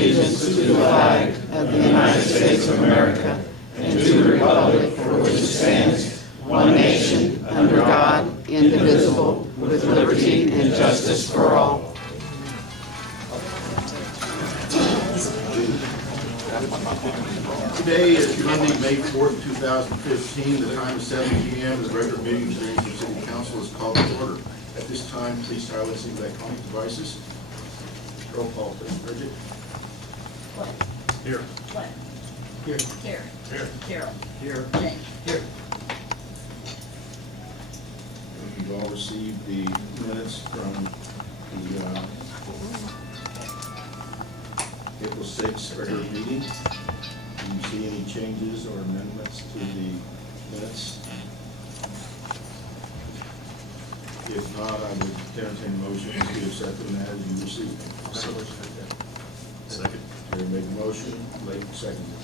allegiance to the flag of the United States of America and to the republic for which it stands, one nation, under God, indivisible, with liberty and justice for all. Today is Monday, May 4th, 2015. The time is 7 p.m. The regular meeting of the Greensburg City Council is called to order. At this time, please silence the electronic devices. Roll call, please. Bridgett? Clay. Here. Clay. Here. Carey. Here. Carroll. Here. James. Here. You've all received the minutes from the April 6th regular meeting. Do you see any changes or amendments to the minutes? If not, I would entertain a motion to accept them as you received them. Second. Terry made the motion, Blake seconded.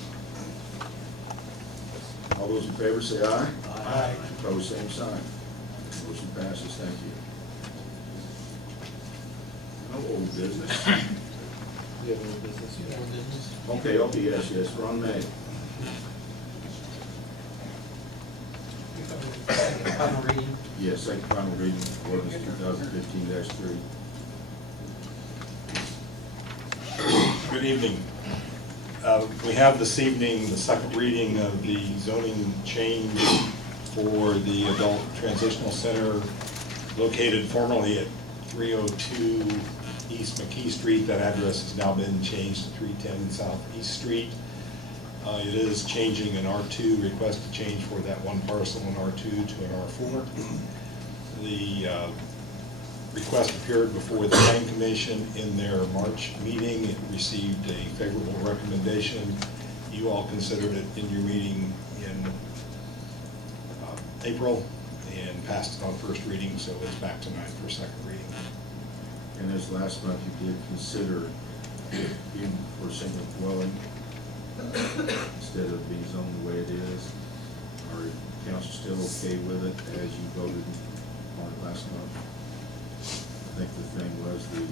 All those in favor say aye. Aye. Opposed, same sign. Motion passes, thank you. No old business. You have any business? You have any business? Okay, yes, Ron May. Final reading. Yes, second final reading, ordinance 2015-3. Good evening. We have this evening the second reading of the zoning change for the Adult Transitional Center located formerly at 302 East McKee Street. That address has now been changed to 310 South East Street. It is changing an R2, request to change for that one parcel in R2 to an R4. The request appeared before the Planning Commission in their March meeting. It received a favorable recommendation. You all considered it in your meeting in April and passed it on first reading, so it's back tonight for second reading. And as last month, you did consider being for single dwelling instead of being zoned the way it is. Are council still okay with it as you voted on it last month? I think the thing was the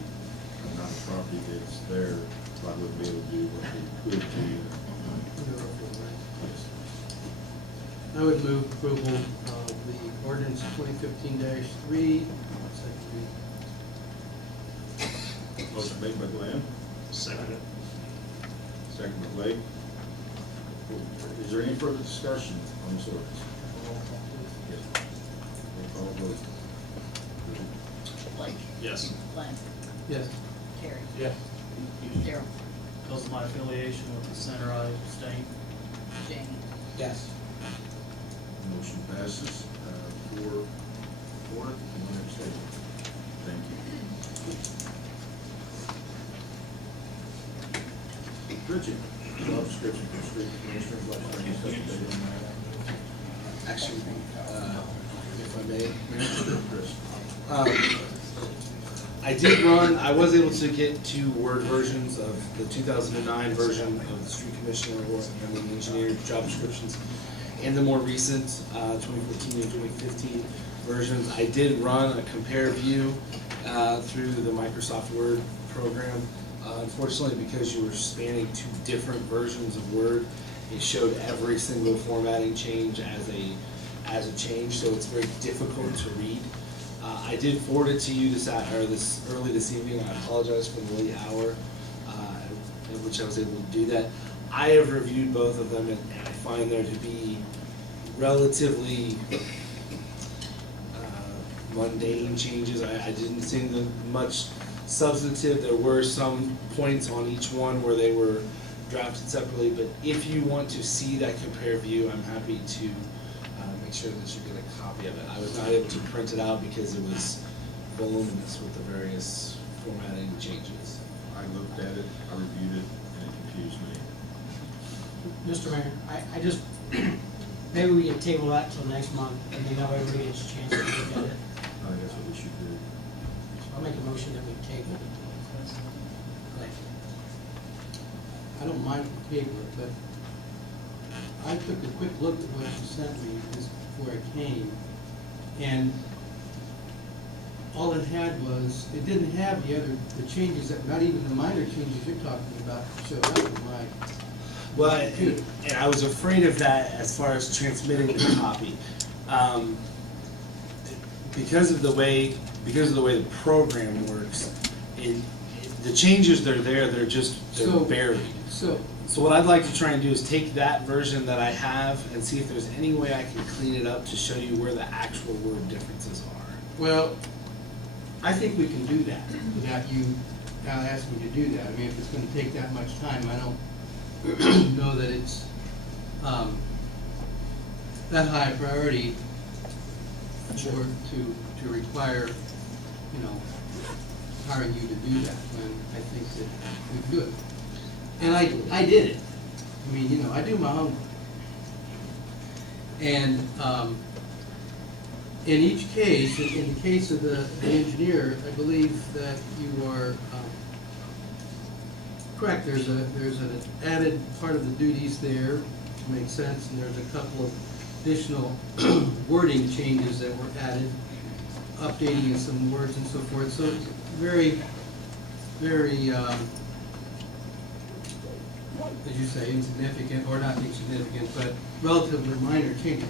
amount of property that's there, probably wouldn't be able to do what they could do. Yes. I would move approval of the ordinance 2015-3. Second reading. Motion made by Glenn. Second. Second by Blake. Is there any further discussion on this ordinance? Yes. Roll call vote. Blake. Yes. Glenn. Yes. Carey. Yes. Carroll. Because of my affiliation with the center, I abstain. James. Yes. Motion passes, 4-4, and 1 abstention. Thank you. Bridgett, job description for street commissioner, what's any update on that? Actually, if I may, Chris. I did run, I was able to get 2 Word versions of the 2009 version of the street commissioner or the engineer job descriptions and the more recent 2014 and 2015 versions. I did run a compare view through the Microsoft Word program. Unfortunately, because you were spanning 2 different versions of Word, it showed every single formatting change as a change, so it's very difficult to read. I did forward it to you early this evening. I apologize for the late hour at which I was able to do that. I have reviewed both of them, and I find there to be relatively mundane changes. I didn't see them much substantive. There were some points on each one where they were drafted separately, but if you want to see that compare view, I'm happy to make sure that you get a copy of it. I was not able to print it out because it was voluminous with the various formatting changes. I looked at it, I reviewed it, and it confused me. Mr. Mayor, I just, maybe we can table that till next month, and then everybody gets a chance to look at it. I think that's what we should do. I'll make a motion that we table it. Like, I don't mind paper, but I took a quick look at what you sent me just before I came, and all it had was, it didn't have the changes that, not even the minor changes you're talking about showed up in my. Well, and I was afraid of that as far as transmitting the copy. Because of the way the program works, the changes that are there, they're So- buried. So what I'd like to try and do is take that version that I have and see if there's any way I can clean it up to show you where the actual word differences are. Well, I think we can do that without you asking me to do that. I mean, if it's gonna take that much time, I don't know that it's, that high a priority for, to require, you know, hiring you to do that, when I think that we can do it. And I did it. I mean, you know, I do my homework. And, in each case, in the case of the engineer, I believe that you are, correct, there's an added part of the duties there, makes sense, and there's a couple of additional wording changes that were added, updating in some words and so forth, so it's very, very, as you say, insignificant, or not insignificant, but relatively minor changes.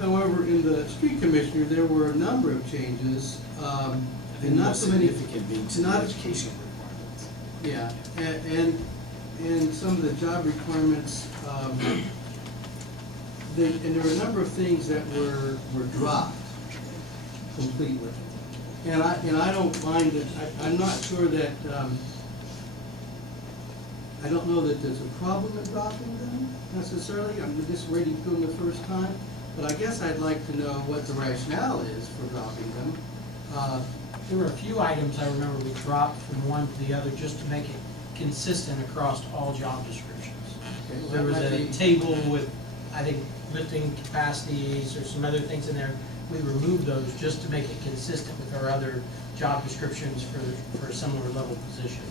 However, in the street commissioner, there were a number of changes, and not so many. Significant being to the not- education requirements. Yeah, and some of the job requirements, and there were a number of things that were dropped completely. And I don't find that, I'm not sure that, I don't know that there's a problem in dropping them necessarily. I'm just reading through them the first time. But I guess I'd like to know what the rationale is for dropping them. There were a few items I remember we dropped from one to the other just to make it consistent across all job descriptions. Okay, well, There was that might a be- table with, I think, lifting capacities or some other things in there. We removed those just to make it consistent with our other job descriptions for a similar level position.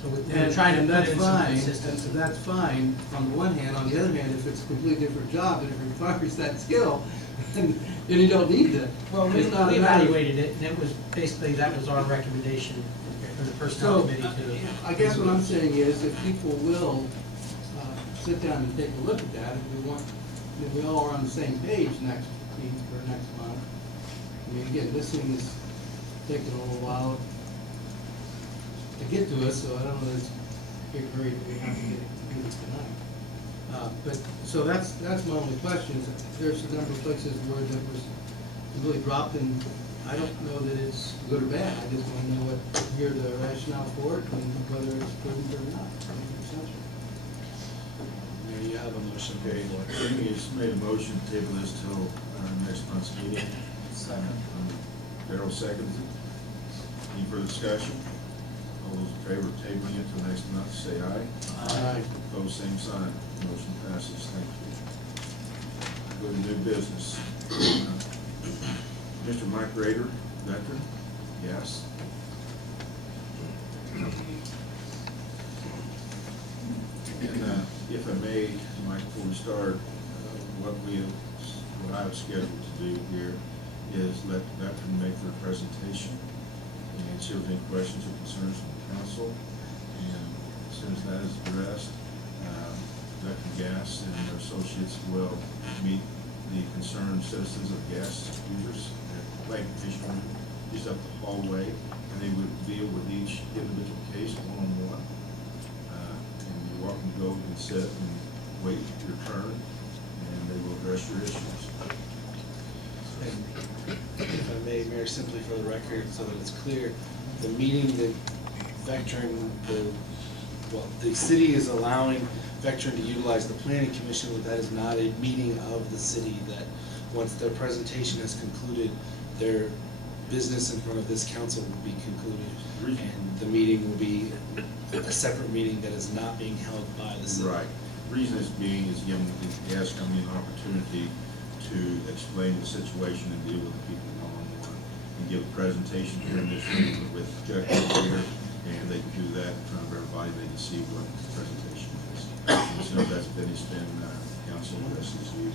So we're trying to And put that's in some fine, consistency. and that's fine on the one hand. On the other hand, if it's a completely different job and it requires that skill, then you don't need that. Well, we It's not a matter of- evaluated it, and it was, basically, that was our recommendation for the So, personnel committee to. I guess what I'm saying is, if people will sit down and take a look at that, if we all are on the same page next week or next month. I mean, again, this thing is taking a little while to get to us, so I don't know that it's a big hurry that we have to get it tonight. But, so that's my only question. There's a number of places where that was really dropped, and I don't know that it's good or bad. I just want to know hear the rationale for it and whether it's prudent or not. There you have a motion. Okay, Jamie has made a motion to table this till next month's meeting. Second. Darrell seconds it. Any further discussion? All those in favor of tabling it till next month, say aye. Aye. Opposed, same sign. Motion passes. Thank you. Go to new business. Mr. Mike Roeder, Vectren? Yes. And if I may, Mike, before we start, what I've scheduled to do here is let the veteran make their presentation and see if there are any questions or concerns from the council. And as soon as that is addressed, Veteran Gas and their associates will meet the concerned citizens of gas users at Lake Fishburne, just up the hallway, and they would deal with each individual case one-on-one. And you're welcome to go and sit and wait your turn, and they will address your issues. And if I may, Mayor, simply for the record, so that it's clear, the meeting that Vectren, the city is allowing Vectren to utilize the planning commission, but that is not a meeting of the city, that once their presentation has concluded, their business in front of this council will be concluded, and the meeting will be a separate meeting that is not being held by the city. Right. The reason it's being is giving the gas company an opportunity to explain the situation and deal with the people one-on-one, and give a presentation here in this room with objectives here, and they can do that in front of everybody. They can see what the presentation is. And so that's finished, then council addresses you,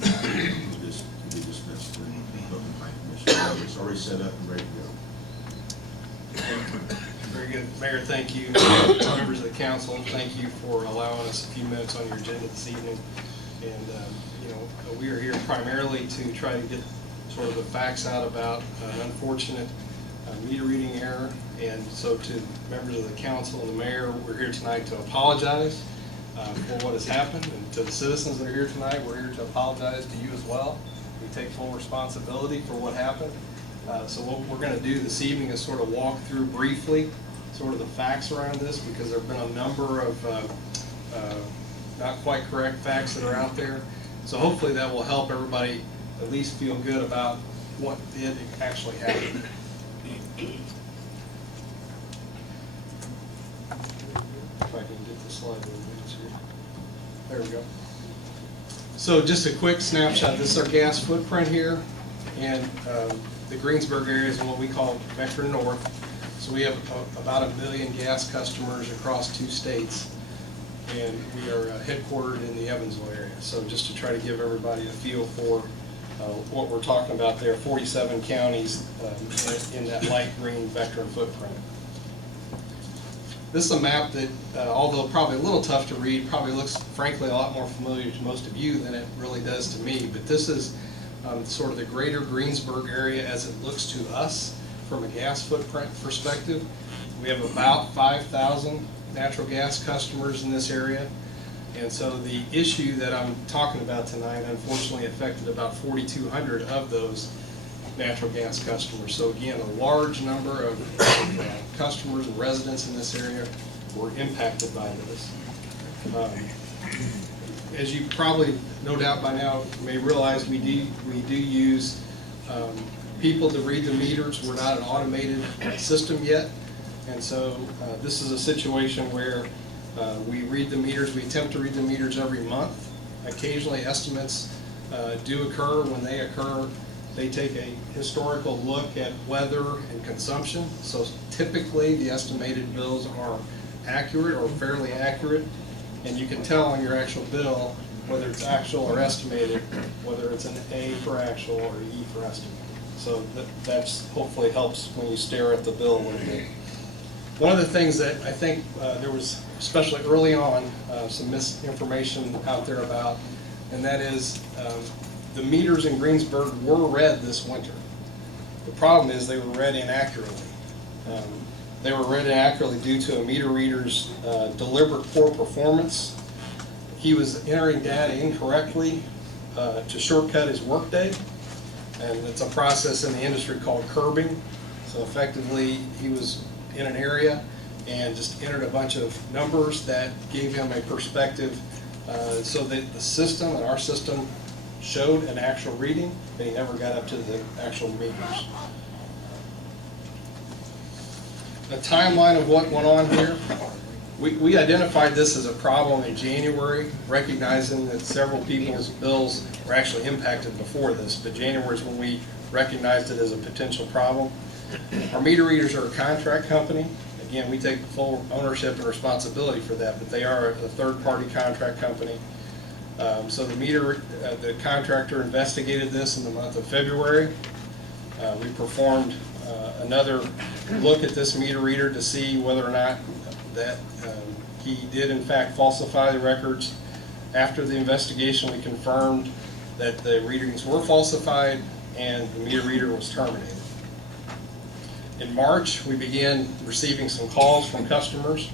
then this can be dismissed to the Open Plan Commission. It's already set up and ready to go. Very good. Mayor, thank you. Members of the council, thank you for allowing us a few minutes on your agenda this evening. And, we are here primarily to try to get sort of the facts out about an unfortunate meter reading error. And so to members of the council and the mayor, we're here tonight to apologize for what has happened. And to the citizens that are here tonight, we're here to apologize to you as well. We take full responsibility for what happened. So what we're going to do this evening is sort of walk through briefly sort of the facts around this, because there have been a number of not quite correct facts that are out there. So hopefully that will help everybody at least feel good about what did actually happen. If I can get the slide here. There we go. So just a quick snapshot. This is our gas footprint here, and the Greensburg area is what we call Vectren North. So we have about 1 million gas customers across 2 states, and we are headquartered in the Evansville area. So just to try to give everybody a feel for what we're talking about there, 47 counties in that light green Vectren footprint. This is a map that, although probably a little tough to read, probably looks frankly a lot more familiar to most of you than it really does to me. But this is sort of the greater Greensburg area as it looks to us from a gas footprint perspective. We have about 5,000 natural gas customers in this area. And so the issue that I'm talking about tonight unfortunately affected about 4,200 of those natural gas customers. So again, a large number of customers and residents in this area were impacted by this. As you probably no doubt by now may realize, we do use people to read the meters. We're not an automated system yet, and so this is a situation where we read the meters. We attempt to read the meters every month. Occasionally estimates do occur. When they occur, they take a historical look at weather and consumption. So typically the estimated bills are accurate or fairly accurate, and you can tell on your actual bill whether it's actual or estimated, whether it's an A for actual or E for estimated. So that's hopefully helps when you stare at the bill a little bit. One of the things that I think there was, especially early on, some misinformation out there about, and that is the meters in Greensburg were read this winter. The problem is they were read inaccurately. They were read inaccurately due to a meter reader's deliberate poor performance. He was entering data incorrectly to shortcut his workday, and it's a process in the industry called curbing. So effectively, he was in an area and just entered a bunch of numbers that gave him a perspective so that the system and our system showed an actual reading, but he never got up to the actual meters. A timeline of what went on here. We identified this as a problem in January, recognizing that several people's bills were actually impacted before this, but January is when we recognized it as a potential problem. Our meter readers are a contract company. Again, we take full ownership and responsibility for that, but they are a third-party contract company. So the contractor investigated this in the month of February. We performed another look at this meter reader to see whether or not that he did in fact falsify the records. After the investigation, we confirmed that the readings were falsified and the meter reader was terminated. In March, we began receiving some calls from customers.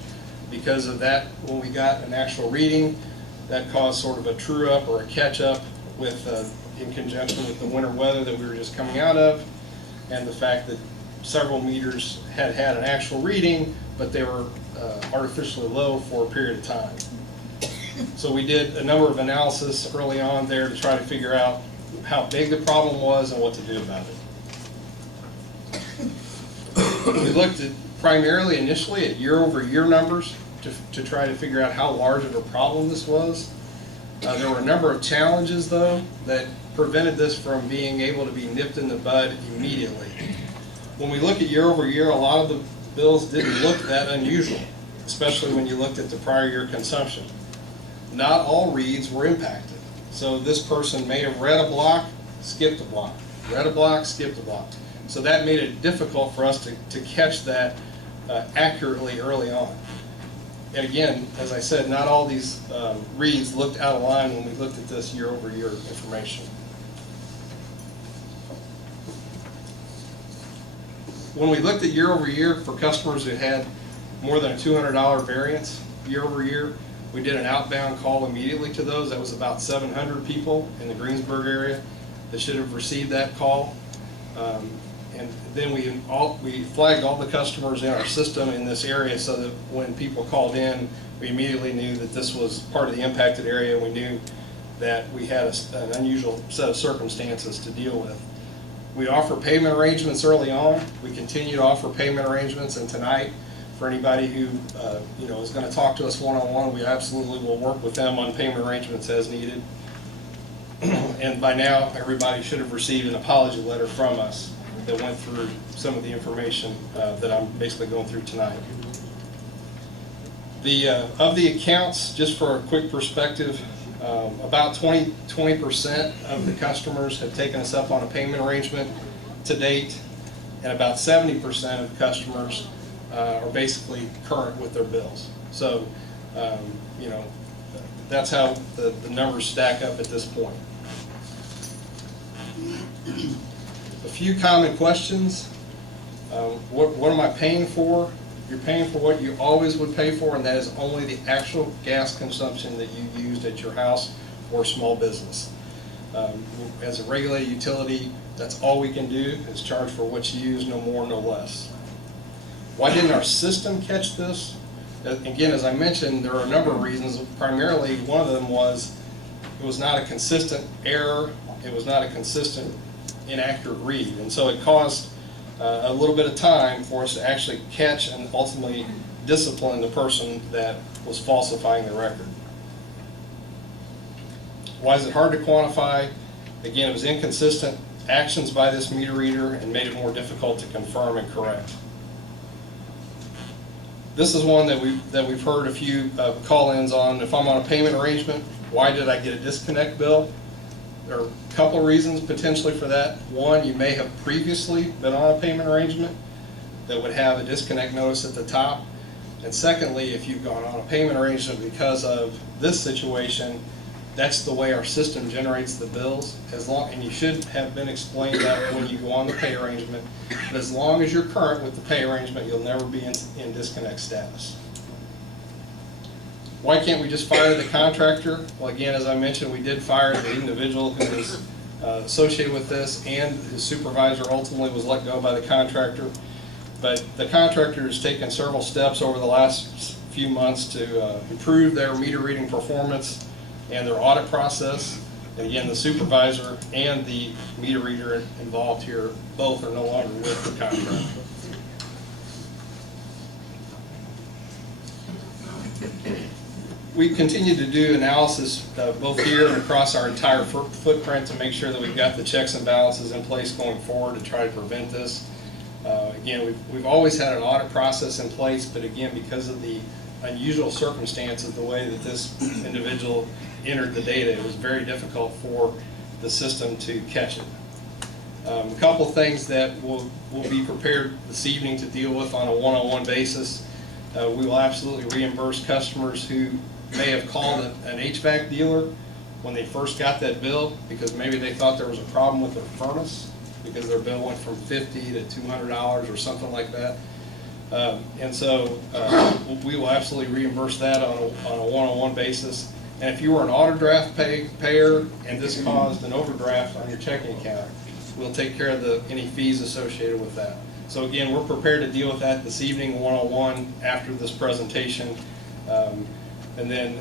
Because of that, when we got an actual reading, that caused sort of a true-up or a catch-up with, in conjunction with the winter weather that we were just coming out of, and the fact that several meters had an actual reading, but they were artificially low for a period of time. So we did a number of analysis early on there to try to figure out how big the problem was and what to do about it. We looked at primarily initially at year-over-year numbers to try to figure out how large of a problem this was. There were a number of challenges, though, that prevented this from being able to be nipped in the bud immediately. When we look at year-over-year, a lot of the bills didn't look that unusual, especially when you looked at the prior year consumption. not all reads were impacted. So this person may have read a block, skipped a block, read a block, skipped a block. So that made it difficult for us to catch that accurately early on. And again, as I said, not all these reads looked out of line when we looked at this year-over-year information. When we looked at year-over-year for customers who had more than a $200 variance year-over-year, we did an outbound call immediately to those. That was about 700 people in the Greensburg area that should have received that call. And then we flagged all the customers in our system in this area so that when people called in, we immediately knew that this was part of the impacted area. We knew that we had an unusual set of circumstances to deal with. We offer payment arrangements early on. We continue to offer payment arrangements, and tonight, for anybody who is going to talk to us one-on-one, we absolutely will work with them on payment arrangements as needed. And by now, everybody should have received an apology letter from us that went through some of the information that I'm basically going through tonight. Of the accounts, just for a quick perspective, about 20% of the customers have taken us up on a payment arrangement to date, and about 70% of customers are basically current with their bills. So, that's how the numbers stack up at this point. A few common questions. What am I paying for? You're paying for what you always would pay for, and that is only the actual gas consumption that you used at your house or small business. As a regulated utility, that's all we can do is charge for what you use, no more, no less. Why didn't our system catch this? Again, as I mentioned, there are a number of reasons. Primarily, one of them was it was not a consistent error. It was not a consistent inaccurate read, and so it caused a little bit of time for us to actually catch and ultimately discipline the person that was falsifying the record. Why is it hard to quantify? Again, it was inconsistent actions by this meter reader and made it more difficult to confirm and correct. This is one that we've heard a few call-ins on. If I'm on a payment arrangement, why did I get a disconnect bill? There are a couple of reasons potentially for that. One, you may have previously been on a payment arrangement that would have a disconnect notice at the top. And secondly, if you've gone on a payment arrangement because of this situation, that's the way our system generates the bills. And you should have been explained that when you go on the pay arrangement. But as long as you're current with the pay arrangement, you'll never be in disconnect status. Why can't we just fire the contractor? Well, again, as I mentioned, we did fire the individual who was associated with this, and his supervisor ultimately was let go by the contractor. But the contractor has taken several steps over the last few months to improve their meter reading performance and their audit process. And again, the supervisor and the meter reader involved here both are no longer with the contractor. We continue to do analysis both here and across our entire footprint to make sure that we've got the checks and balances in place going forward to try to prevent this. Again, we've always had an audit process in place, but again, because of the unusual circumstances, the way that this individual entered the data, it was very difficult for the system to catch it. A couple of things that we'll be prepared this evening to deal with on a one-on-one basis. We will absolutely reimburse customers who may have called an HVAC dealer when they first got that bill because maybe they thought there was a problem with their furnace because their bill went from $50 to $200 or something like that. And so we will absolutely reimburse that on a one-on-one basis. And if you were an auto draft payer and this caused an overdraft on your checking account, we'll take care of any fees associated with that. So again, we're prepared to deal with that this evening one-on-one after this presentation. And then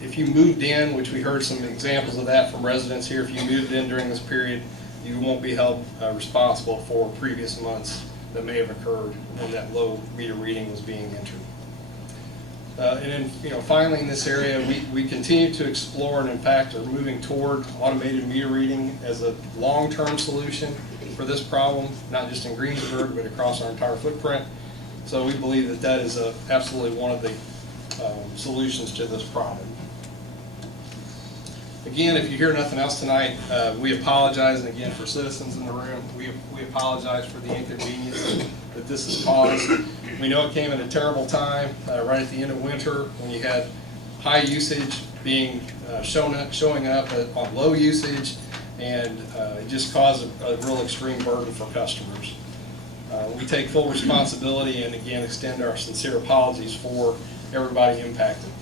if you moved in, which we heard some examples of that from residents here, if you moved in during this period, you won't be held responsible for previous months that may have occurred when that low meter reading was being entered. And then, finally in this area, we continue to explore and in fact are moving toward automated meter reading as a long-term solution for this problem, not just in Greensburg, but across our entire footprint. So we believe that is absolutely one of the solutions to this problem. Again, if you hear nothing else tonight, we apologize, and again, for citizens in the room, we apologize for the inconvenience that this has caused. We know it came at a terrible time, right at the end of winter, when you had high usage being showing up on low usage, and it just caused a real extreme burden for customers. We take full responsibility and again extend our sincere apologies for everybody impacted.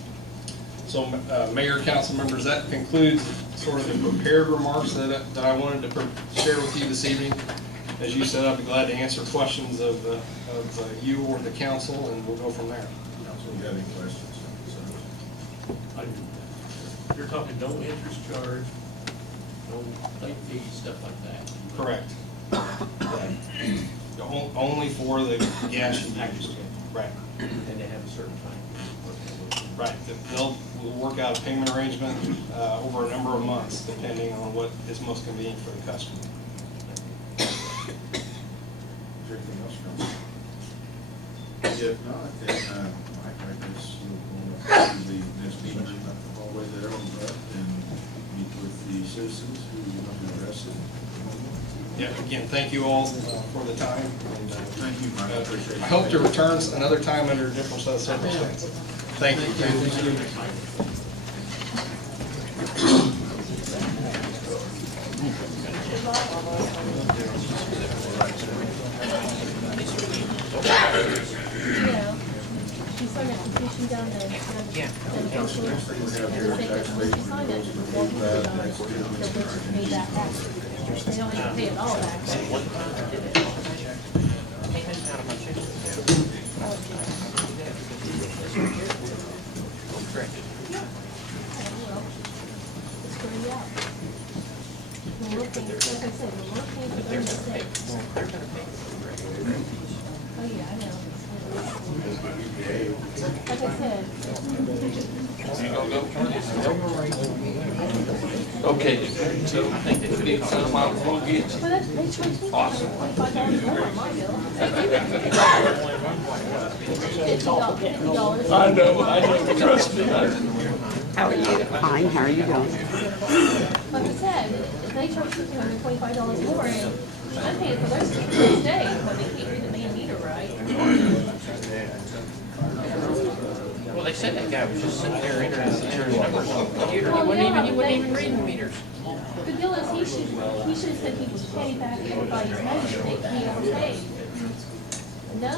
So Mayor, council members, that concludes sort of the prepared remarks that I wanted to share with you this evening. As you said, I'd be glad to answer questions of you or the council, and we'll go from there. Council, you got any questions? You're talking no interest charge, no late fee, stuff like that. Correct. Only for the gas you use. Right. And they have a certain time. Right. We'll work out a payment arrangement over a number of months, depending on what is most convenient for the customer. Is there anything else, Council? If not, then I guess we'll go to the next meeting at the hallway there on the left and meet with the citizens who want to address it. Yeah, again, thank you all for the time. And, Thank you, Mike. I appreciate it. I hope to return another time under a different set of circumstances. Thank you. She signed that petition down there. Yeah. Council, next thing we have here is tax abatement renewals for K-Fab, Metz-Tewmey, Pay that back. They don't have to pay it all back. It's going to be out. When we're paying, like I said, when we're paying for their mistakes. Oh, yeah, I know. Like I said. Okay, so I think they should send them out before we get. Well, that's, they charge me $25 more on my bill. $50. I know, trust me. How are you? Fine, how are you doing? Like I said, if they charge me $225 more, and I'm paying for their stay when they can't read the main meter right. Well, they said that guy was just sitting there entering the numbers on the computer. He wouldn't even read the meters. The deal is, he should have said he was paying back everybody's money that he overpaid. No.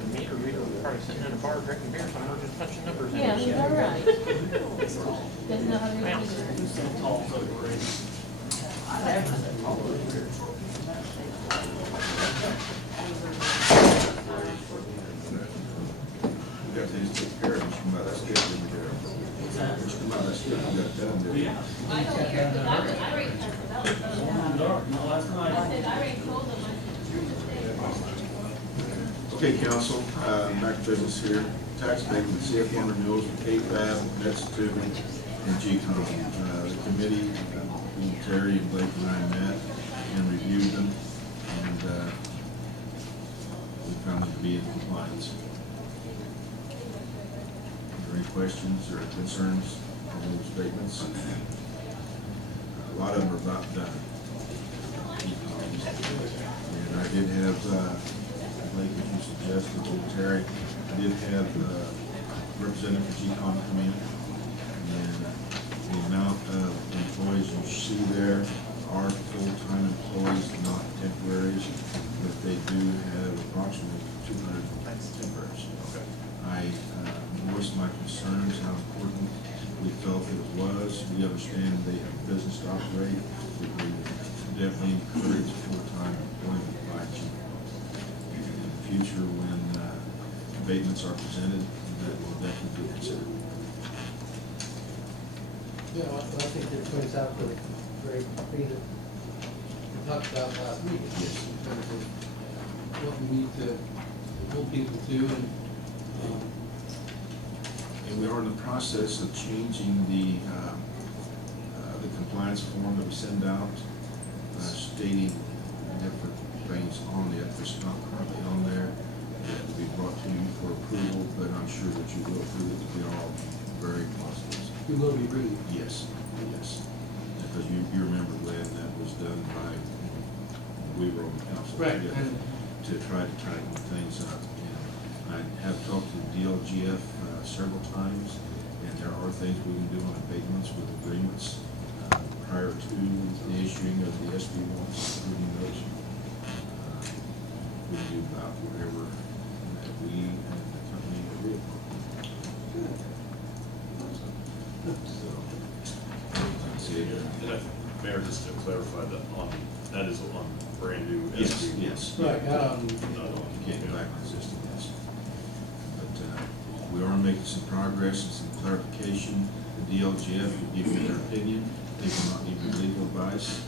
The meter reader was probably sitting in a bar drinking beer somewhere, just punching numbers in. Yeah, he's all right. Doesn't know how to read meters. We got these took care of, Mr. Mother, that's good, didn't we, Darryl? Mr. Mother, that's good, we got it done, didn't we? I don't care, because I already, that was, I said, I already told them, Okay, council, back to business here. Tax abatement, CF1 renewals for K-Fab, Metz-Tewmey, and GECOM. The committee, Terry and Blake and I met and reviewed them, and we found them to be in compliance. Are there any questions or concerns on those statements? A lot of them are about done. And I did have, Blake, as you suggested, to Terry, I did have representative for GECOM come in, and the amount of employees you see there are full-time employees, not temporaries, but they do have approximately 200 temporaries. I voiced my concerns, how important we felt it was. We understand they have business to operate, but we definitely encourage full-time employment by GECOM. In the future, when abatements are presented, that will definitely be considered. Yeah, well, I think that points out the very thing that we talked about last week, in terms of what we need to hold people to, And we are in the process of changing the compliance form that we send out, stating different things on it, that's not currently on there, that we be brought to you for approval, but I'm sure that you will approve it. We are all very positive. You will be reading. Yes, yes. Because you remember, Glenn, that was done by, we were on the council Right, together and- to try to tighten things up. And I have talked to DLGF several times, and there are things we can do on abatements with agreements prior to the issuing of the SB ones, including those. We do about whatever that we and the company agree upon. So, that's it. Mayor, just to clarify that that is on brand new. Yes, SB. yes. Right, Not on- You can't go back on existing, yes. But we are making some progress and some clarification. The DLGF will give you their opinion. They will not give you legal advice.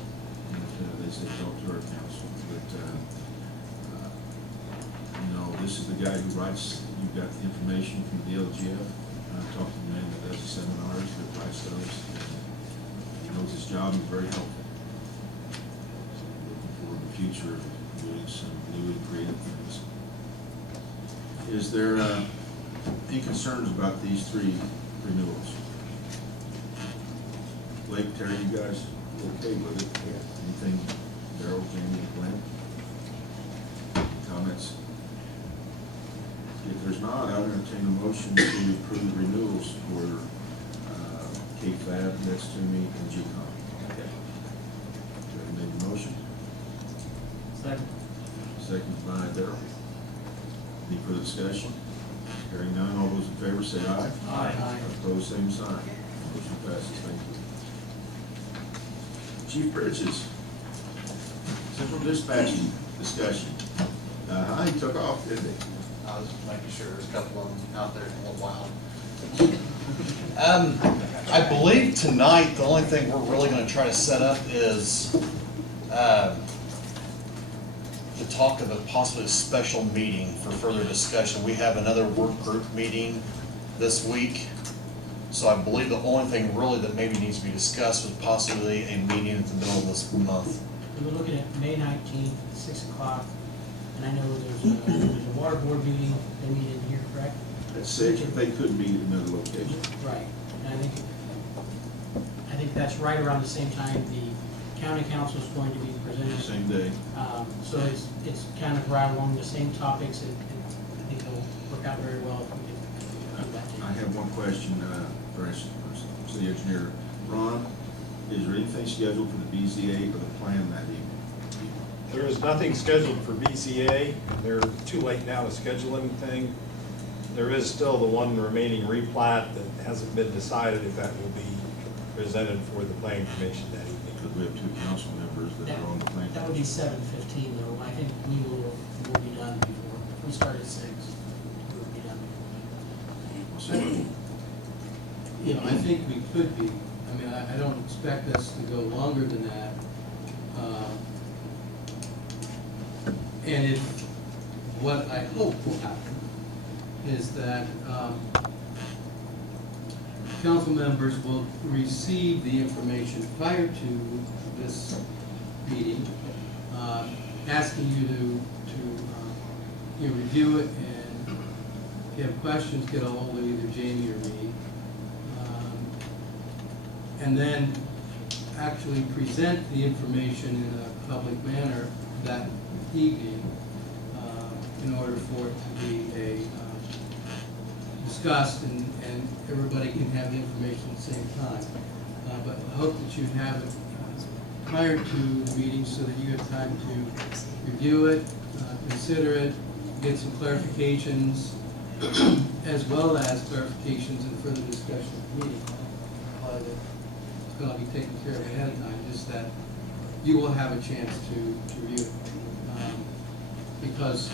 And they said talk to our counsel. But, no, this is the guy who writes, you've got the information from DLGF. I talked to the man that does the seminars, that writes those. He knows his job and very helpful. Looking forward to the future of doing some new and creative things. Is there any concerns about these three renewals? Blake, Terry, you guys okay with it? Anything, Darrell, Jamie, Glenn? Comments? If there's not, I'll entertain a motion to approve renewals for K-Fab, Metz-Tewmey, and GECOM. Okay. Made the motion? Second. Second by Darrell. Any further discussion? Hearing none, all those in favor say aye. Aye. Opposed, same sign. Motion passes, thank you. Chief Bridges, Central Dispatching discussion. He took off, didn't he? I was making sure there's a couple of them out there in a little while. I believe tonight, the only thing we're really gonna try to set up is, to talk of a possibly special meeting for further discussion. We have another work group meeting this week. So I believe the only thing really that maybe needs to be discussed was possibly a meeting at the middle of this month. We were looking at May 19th, 6 o'clock, and I know there's a water board meeting, they meet in here, correct? At 6, if they couldn't meet at another location. Right, and I think that's right around the same time the county council is going to be presented. Same day. So it's kind of right along the same topics, and I think it'll work out very well if we can do that. I have one question for our city engineer. Ron, is there anything scheduled for the BZA or the plan that evening? There is nothing scheduled for BCA. They're too late now to schedule anything. There is still the one remaining replat that hasn't been decided if that will be presented for the planning commission that evening. Because we have 2 council members that are on the plan. That would be 7:15 though, I think we will be done before, if we start at 6, we'll be done before. You know, I think we could be. I mean, I don't expect us to go longer than that. And if, what I hope will happen is that council members will receive the information prior to this meeting, asking you to review it, and if you have questions, get a hold of either Jamie or me. And then actually present the information in a public manner that evening, in order for it to be discussed and everybody can have the information at the same time. But I hope that you have it prior to the meeting so that you have time to review it, consider it, get some clarifications, as well as clarifications and further discussion at the meeting. It's going to be taken care of ahead of time, just that you will have a chance to review it. Because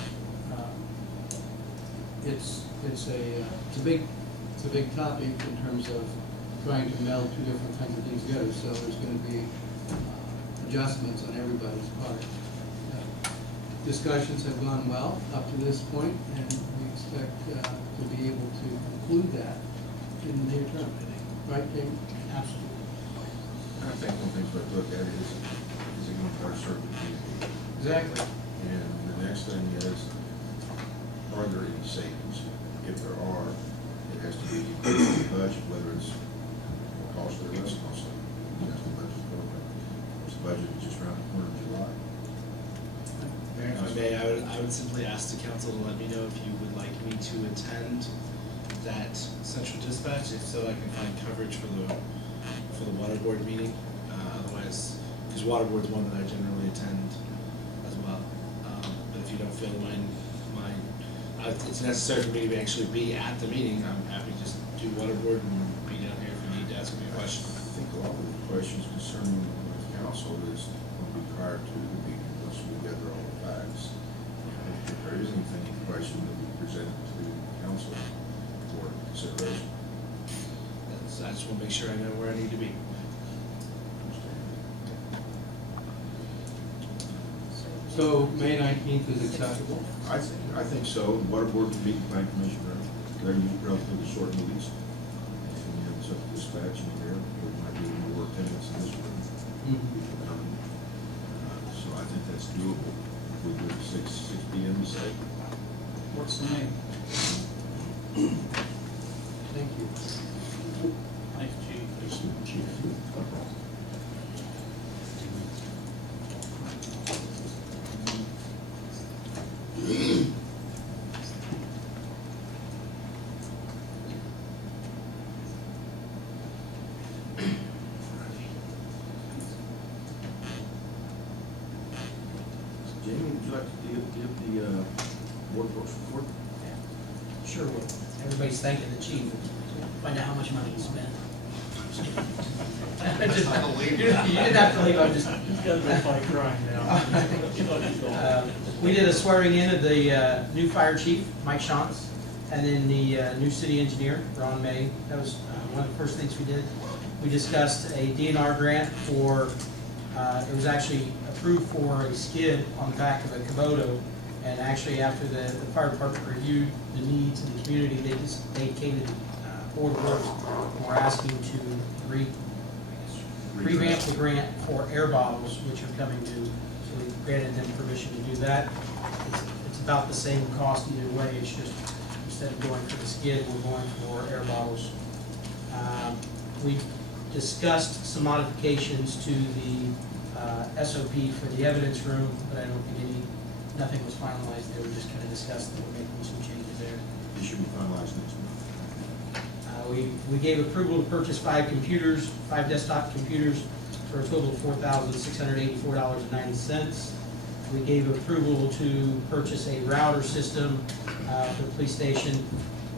it's a big topic in terms of trying to meld 2 different kinds of things together, so there's going to be adjustments on everybody's part. Discussions have gone well up to this point, and we expect to be able to conclude that in the near term. Right, Jamie? Absolutely. I think one thing to look at is it going to start circuit? Exactly. And the next thing is, are there any savings? If there are, it has to be included in the budget, whether it's more costly or less costly. That's the budget program. This budget is just around the corner in July. Mayor, if I may, I would simply ask the council to let me know if you would like me to attend that central dispatch, if so I can find coverage for the water board meeting. Otherwise, because water board's one that I generally attend as well. But if you don't feel it's necessary for me to actually be at the meeting, I'm happy to just do water board and be down here if you need to ask me a question. I think a lot of the questions concerning the council is going to be prior to the meeting, once we gather all the facts. If there is anything in question that we present to the council for consideration. So I just want to make sure I know where I need to be. So May 19th is acceptable? I think so. The water board can meet the plan commission, they're relatively short meetings. And you have this up to dispatch in here, we might be more attendance in this room. So I think that's doable. We do it 6 p.m. to say. Works for me. Thank you. Thanks, Chief. Jamie, would you like to give the workforce report? Sure will. Everybody's thanking the chief. Find out how much money he spent. You didn't have to leave, I'm just. We did a swearing in of the new fire chief, Mike Shantz, and then the new city engineer, Ron May. That was one of the first things we did. We discussed a DNR grant for, it was actually approved for a skid on the back of a Kubota. And actually, after the fire department reviewed the needs of the community, they came to Board of Works and were asking to revamp the grant for air bottles, which are coming due. So we granted them permission to do that. It's about the same cost either way. It's just instead of going for the skid, we're going for air bottles. We discussed some modifications to the SOP for the evidence room, but I don't think nothing was finalized. They were just kind of discussed that we're making some changes there. It should be finalized next month. We gave approval to purchase 5 desktop computers for a total of $4,684.90. We gave approval to purchase a router system for the police station.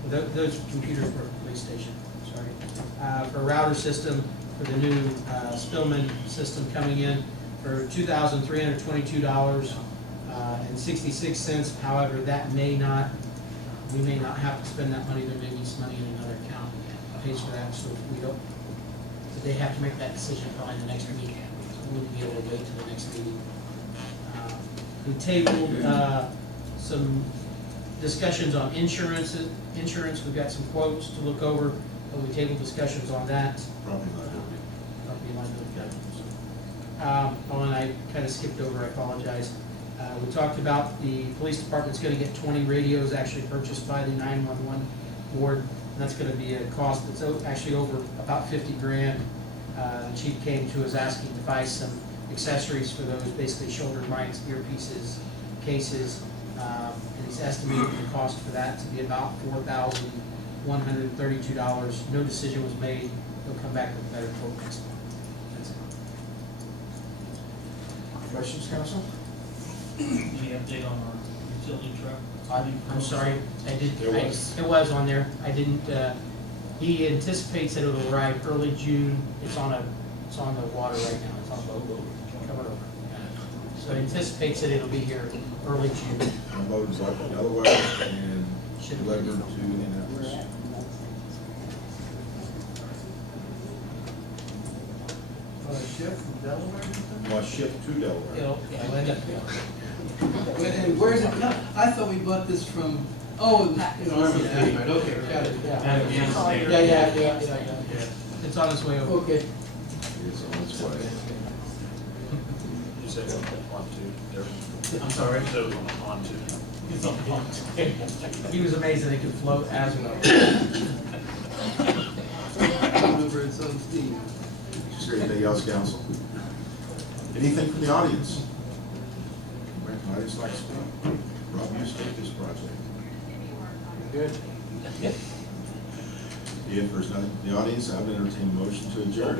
Those computers were for the police station, sorry. For a router system for the new Spillman system coming in for $2,322.66. However, we may not have to spend that money. There may be some money in another account that pays for that. So if we don't, they have to make that decision probably the next meeting. So we wouldn't be able to wait till the next meeting. We tabled some discussions on insurance. We've got some quotes to look over, but we tabled discussions on that. Probably liability. And I kind of skipped over, I apologize. We talked about the police department's going to get 20 radios actually purchased by the 911 board. And that's going to be a cost that's actually over about 50 grand. The chief came to us asking to buy some accessories for those, basically shoulder mics, earpieces, cases. And he's estimating the cost for that to be about $4,132. No decision was made. He'll come back with a better quote next month. That's it. Questions, council? Any update on our utility truck? I'm sorry, I did, There was. it was on there, I didn't, he anticipates that it'll arrive early June, it's on the water right now, it's on the boat, coming over. So he anticipates that it'll be here early June. The boat is up in Delaware and delivered to Indianapolis. Ship from Delaware? Was shipped to Delaware. It'll end up here. And where is it? No, I thought we bought this from, oh, in Army, right, okay, got it, yeah. Yeah. It's on its way over. Okay. It's on its way. You said it was on pontoon there? I'm sorry? So it was on a pontoon. He was amazed that it could float as well. Over its own steam. Is there anything else, council? Anything from the audience? Audience like to speak? Rob, you start this project. Good. If there's none in the audience, I would entertain a motion to adjourn.